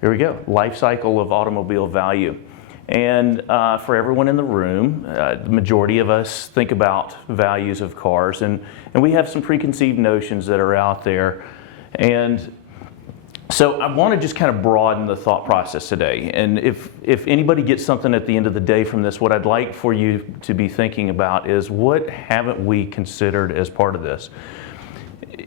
Here we go, life cycle of automobile value. And for everyone in the room, the majority of us think about values of cars, and we have some preconceived notions that are out there. And so I want to just kind of broaden the thought process today. And if anybody gets something at the end of the day from this, what I'd like for you to be thinking about is, what haven't we considered as part of this?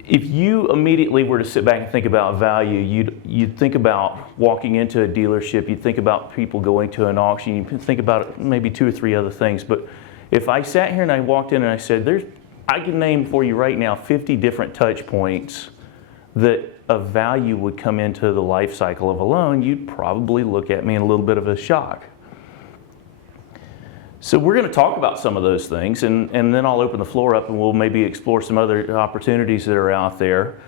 If you immediately were to sit back and think about value, you'd think about walking into a dealership, you'd think about people going to an auction, you'd think about maybe 2 or 3 other things. But if I sat here and I walked in and I said, I can name for you right now 50 different touch points that a value would come into the life cycle of a loan, you'd probably look at me in a little bit of a shock. So we're going to talk about some of those things, and then I'll open the floor up and we'll maybe explore some other opportunities that are out there.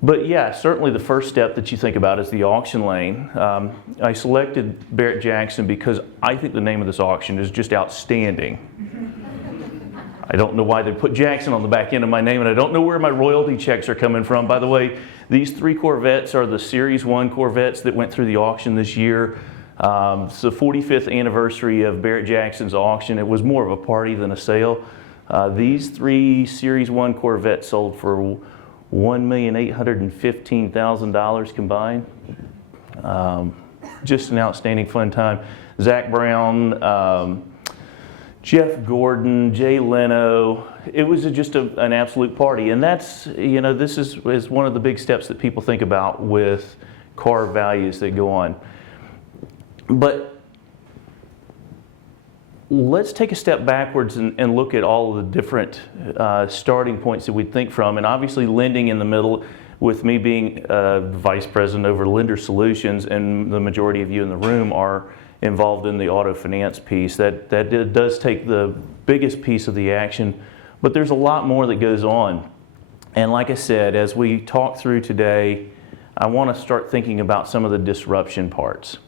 But yeah, certainly the first step that you think about is the auction lane. I selected Barrett Jackson because I think the name of this auction is just outstanding. I don't know why they put Jackson on the back end of my name, and I don't know where my royalty checks are coming from. By the way, these 3 Corvettes are the Series 1 Corvettes that went through the auction this year. It's the 45th anniversary of Barrett Jackson's auction. It was more of a party than a sale. These 3 Series 1 Corvettes sold for $1,815,000 combined. Just an outstanding fun time. Zach Brown, Jeff Gordon, Jay Leno. It was just an absolute party. And that's, this is one of the big steps that people think about with car values that go on. But let's take a step backwards and look at all of the different starting points that we'd think from. And obviously lending in the middle, with me being Vice President over Lender Solutions, and the majority of you in the room are involved in the auto finance piece. That does take the biggest piece of the action, but there's a lot more that goes on. And like I said, as we talk through today, I want to start thinking about some of the disruption parts.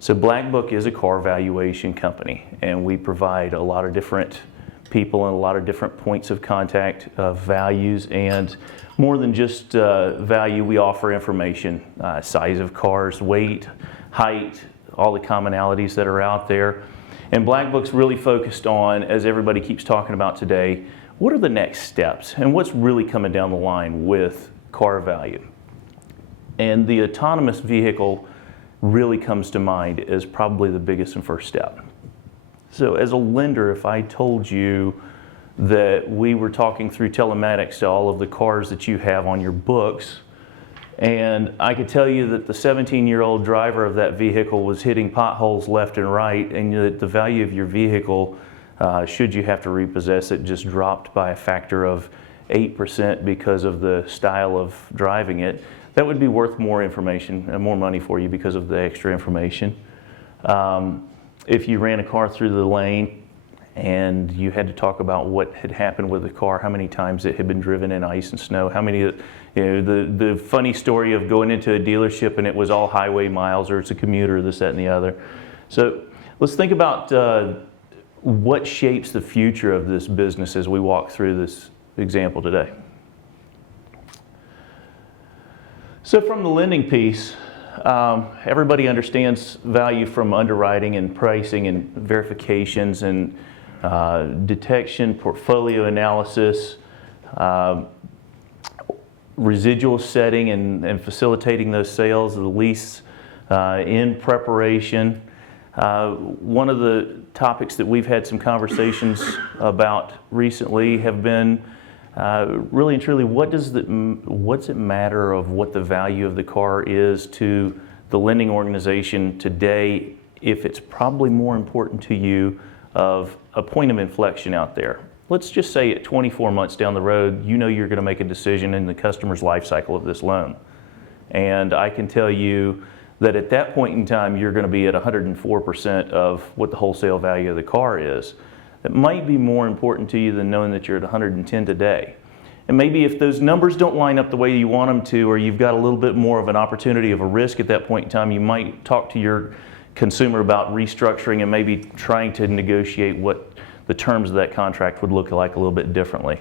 So Black Book is a car valuation company, and we provide a lot of different people and a lot of different points of contact, values, and more than just value, we offer information, size of cars, weight, height, all the commonalities that are out there. And Black Book's really focused on, as everybody keeps talking about today, what are the next steps and what's really coming down the line with car value. And the autonomous vehicle really comes to mind as probably the biggest and first step. So as a lender, if I told you that we were talking through telematics to all of the cars that you have on your books, and I could tell you that the 17-year-old driver of that vehicle was hitting potholes left and right, and that the value of your vehicle, should you have to repossess it, just dropped by a factor of 8% because of the style of driving it, that would be worth more information and more money for you because of the extra information. If you ran a car through the lane and you had to talk about what had happened with the car, how many times it had been driven in ice and snow, how many, the funny story of going into a dealership and it was all highway miles, or it's a commuter, this, that, and the other. So let's think about what shapes the future of this business as we walk through this example today. So from the lending piece, everybody understands value from underwriting and pricing and verifications and detection, portfolio analysis, residual setting and facilitating those sales, the lease in preparation. One of the topics that we've had some conversations about recently have been really and truly, what's it matter of what the value of the car is to the lending organization today, if it's probably more important to you of a point of inflection out there. Let's just say at 24 months down the road, you know you're going to make a decision in the customer's life cycle of this loan. And I can tell you that at that point in time, you're going to be at 104% of what the wholesale value of the car is. It might be more important to you than knowing that you're at 110 today. And maybe if those numbers don't line up the way you want them to, or you've got a little bit more of an opportunity of a risk at that point in time, you might talk to your consumer about restructuring and maybe trying to negotiate what the terms of that contract would look like a little bit differently.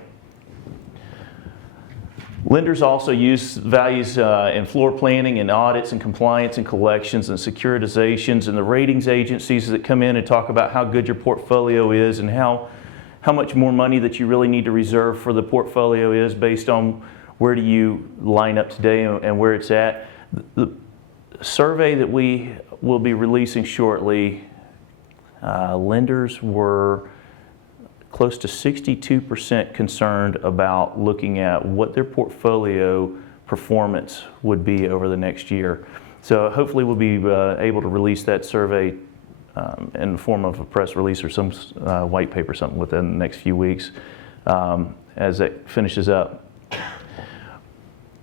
Lenders also use values in floor planning and audits and compliance and collections and securitizations, and the ratings agencies that come in and talk about how good your portfolio is and how much more money that you really need to reserve for the portfolio is based on where do you line up today and where it's at. The survey that we will be releasing shortly, lenders were close to 62% concerned about looking at what their portfolio performance would be over the next year. So hopefully we'll be able to release that survey in the form of a press release or some white paper, something within the next few weeks as that finishes up.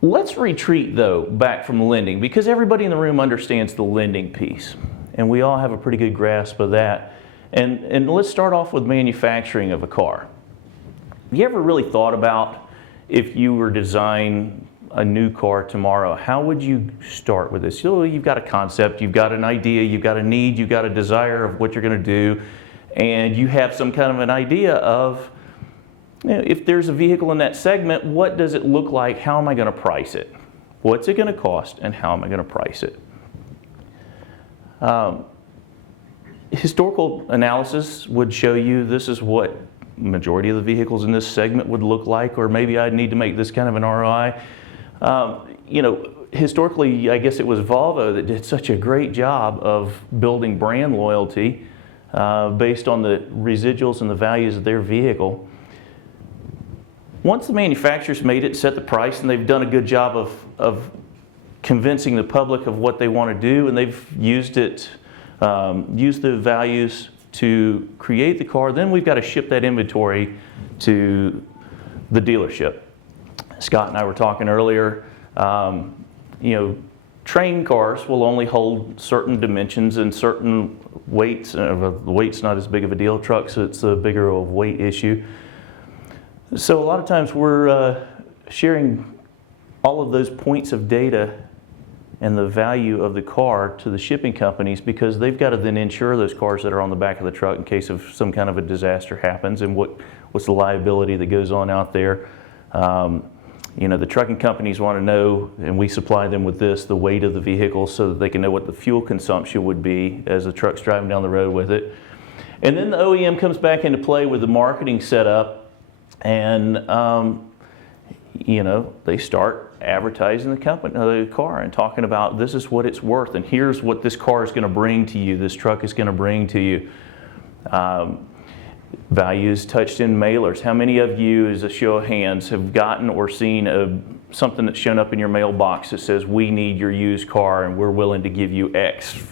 Let's retreat though back from lending, because everybody in the room understands the lending piece and we all have a pretty good grasp of that. And let's start off with manufacturing of a car. Have you ever really thought about if you were to design a new car tomorrow, how would you start with this? You've got a concept, you've got an idea, you've got a need, you've got a desire of what you're going to do, and you have some kind of an idea of, if there's a vehicle in that segment, what does it look like? How am I going to price it? What's it going to cost, and how am I going to price it? Historical analysis would show you this is what majority of the vehicles in this segment would look like, or maybe I'd need to make this kind of an ROI. Historically, I guess it was Volvo that did such a great job of building brand loyalty based on the residuals and the values of their vehicle. Once the manufacturers made it, set the price, and they've done a good job of convincing the public of what they want to do, and they've used it, used the values to create the car, then we've got to ship that inventory to the dealership. Scott and I were talking earlier, train cars will only hold certain dimensions and certain weights. The weight's not as big of a deal. Trucks, it's a bigger of a weight issue. So a lot of times we're sharing all of those points of data and the value of the car to the shipping companies, because they've got to then insure those cars that are on the back of the truck in case of some kind of a disaster happens, and what's the liability that goes on out there. The trucking companies want to know, and we supply them with this, the weight of the vehicle, so that they can know what the fuel consumption would be as the truck's driving down the road with it. And then the OEM comes back into play with the marketing setup, and they start advertising the car and talking about this is what it's worth, and here's what this car is going to bring to you, this truck is going to bring to you. Values touched in mailers. How many of you, as a show of hands, have gotten or seen something that's shown up in your mailbox that says, we need your used car and we're willing to give you X?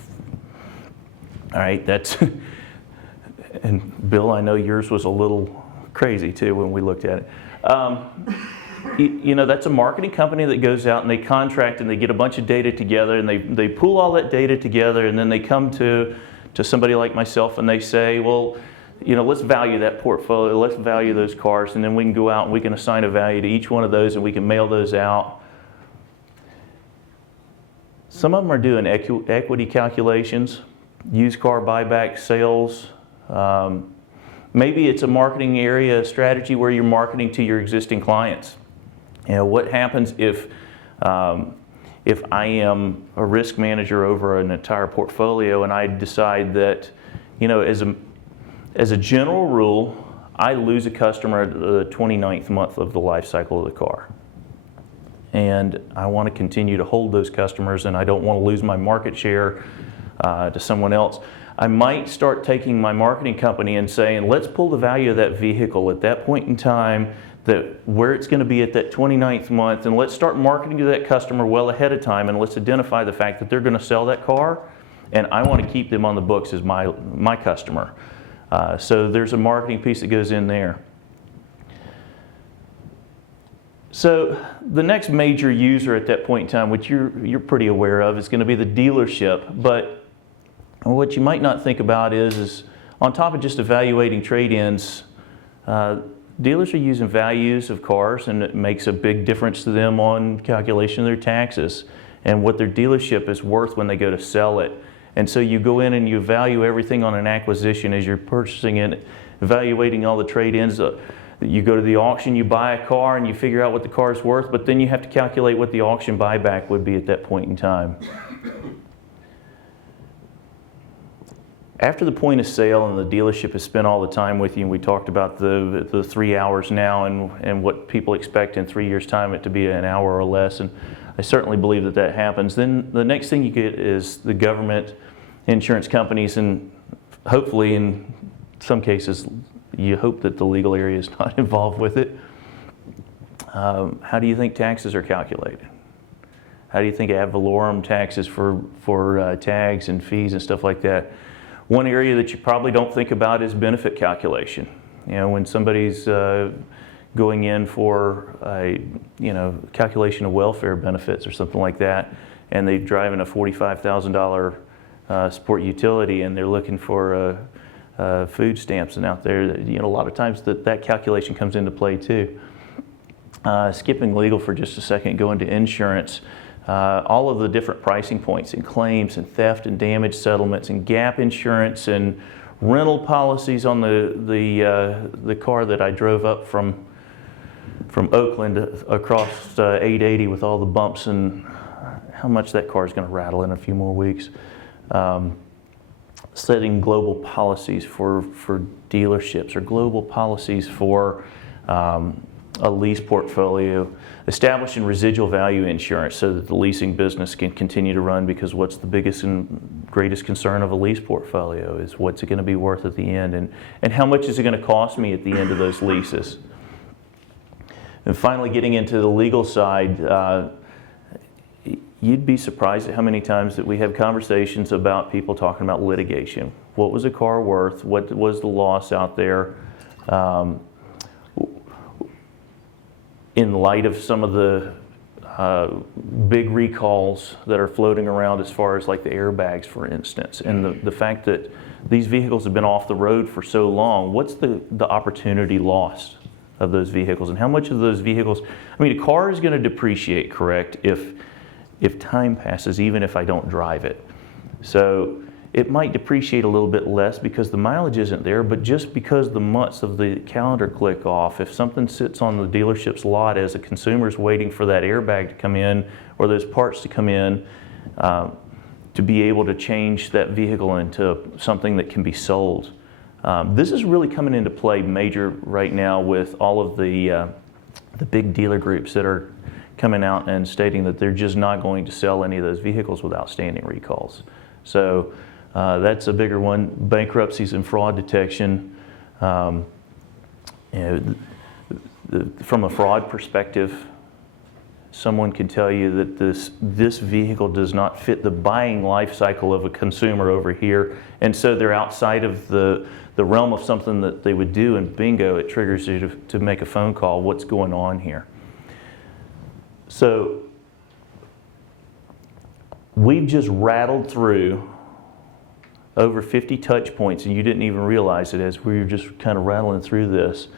All right, that's, and Bill, I know yours was a little crazy too when we looked at it. That's a marketing company that goes out and they contract and they get a bunch of data together, and they pool all that data together, and then they come to somebody like myself and they say, well, let's value that portfolio, let's value those cars, and then we can go out and we can assign a value to each one of those and we can mail those out. Some of them are doing equity calculations, used car buyback sales. Maybe it's a marketing area strategy where you're marketing to your existing clients. What happens if I am a risk manager over an entire portfolio and I decide that, as a general rule, I lose a customer at the 29th month of the life cycle of the car. And I want to continue to hold those customers, and I don't want to lose my market share to someone else. I might start taking my marketing company and saying, let's pull the value of that vehicle at that point in time, where it's going to be at that 29th month, and let's start marketing to that customer well ahead of time, and let's identify the fact that they're going to sell that car, and I want to keep them on the books as my customer. So there's a marketing piece that goes in there. So the next major user at that point in time, which you're pretty aware of, is going to be the dealership. But what you might not think about is on top of just evaluating trade-ins, dealers are using values of cars, and it makes a big difference to them on calculation of their taxes and what their dealership is worth when they go to sell it. And so you go in and you value everything on an acquisition as you're purchasing it, evaluating all the trade-ins. You go to the auction, you buy a car, and you figure out what the car is worth, but then you have to calculate what the auction buyback would be at that point in time. After the point of sale and the dealership has spent all the time with you, and we talked about the 3 hours now and what people expect in 3 years' time it to be an hour or less, and I certainly believe that that happens. Then the next thing you get is the government, insurance companies, and hopefully in some cases you hope that the legal area is not involved with it. How do you think taxes are calculated? How do you think ad valorem taxes for tags and fees and stuff like that? One area that you probably don't think about is benefit calculation. You know, when somebody's going in for a calculation of welfare benefits or something like that, and they're driving a $45,000 sport utility, and they're looking for food stamps, and out there, a lot of times that calculation comes into play too. Skipping legal for just a second, going to insurance. All of the different pricing points and claims and theft and damage settlements and gap insurance and rental policies on the car that I drove up from Oakland across 880 with all the bumps, and how much that car is going to rattle in a few more weeks. Setting global policies for dealerships, or global policies for a lease portfolio, establishing residual value insurance so that the leasing business can continue to run, because what's the biggest and greatest concern of a lease portfolio is what's it going to be worth at the end, and how much is it going to cost me at the end of those leases. And finally, getting into the legal side, you'd be surprised at how many times that we have conversations about people talking about litigation. What was a car worth? What was the loss out there? In light of some of the big recalls that are floating around, as far as like the airbags, for instance, and the fact that these vehicles have been off the road for so long, what's the opportunity lost of those vehicles, and how much of those vehicles, I mean, a car is going to depreciate, correct, if time passes, even if I don't drive it. So it might depreciate a little bit less because the mileage isn't there, but just because the months of the calendar click off, if something sits on the dealership's lot as a consumer's waiting for that airbag to come in or those parts to come in, to be able to change that vehicle into something that can be sold. This is really coming into play major right now with all of the big dealer groups that are coming out and stating that they're just not going to sell any of those vehicles without standing recalls. So that's a bigger one. Bankruptcies and fraud detection. From a fraud perspective, someone can tell you that this vehicle does not fit the buying life cycle of a consumer over here, and so they're outside of the realm of something that they would do, and bingo, it triggers you to make a phone call. What's going on here? So we've just rattled through over 50 touch points, and you didn't even realize it as we were just kind of rattling through this.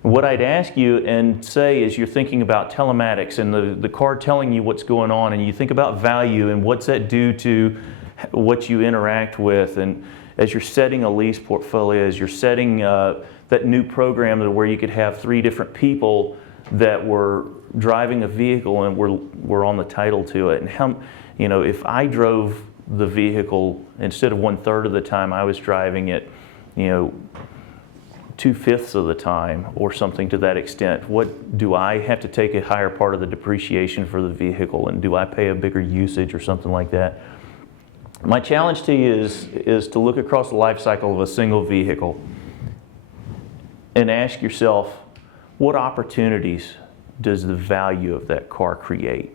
What I'd ask you and say is, you're thinking about telematics and the car telling you what's going on, and you think about value and what's that do to what you interact with, and as you're setting a lease portfolio, as you're setting that new program where you could have 3 different people that were driving a vehicle and were on the title to it, and how, if I drove the vehicle, instead of 1/3 of the time I was driving it, 2/5 of the time or something to that extent, what do I have to take a higher part of the depreciation for the vehicle, and do I pay a bigger usage or something like that? My challenge to you is to look across the life cycle of a single vehicle and ask yourself, what opportunities does the value of that car create?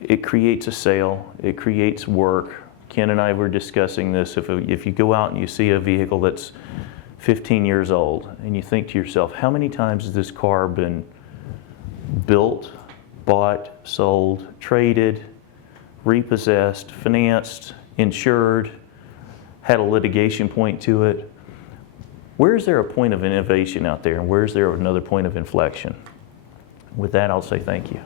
It creates a sale, it creates work. Ken and I were discussing this. If you go out and you see a vehicle that's 15 years old, and you think to yourself, how many times has this car been built, bought, sold, traded, repossessed, financed, insured, had a litigation point to it? Where is there a point of innovation out there, and where is there another point of inflection? With that, I'll say thank you.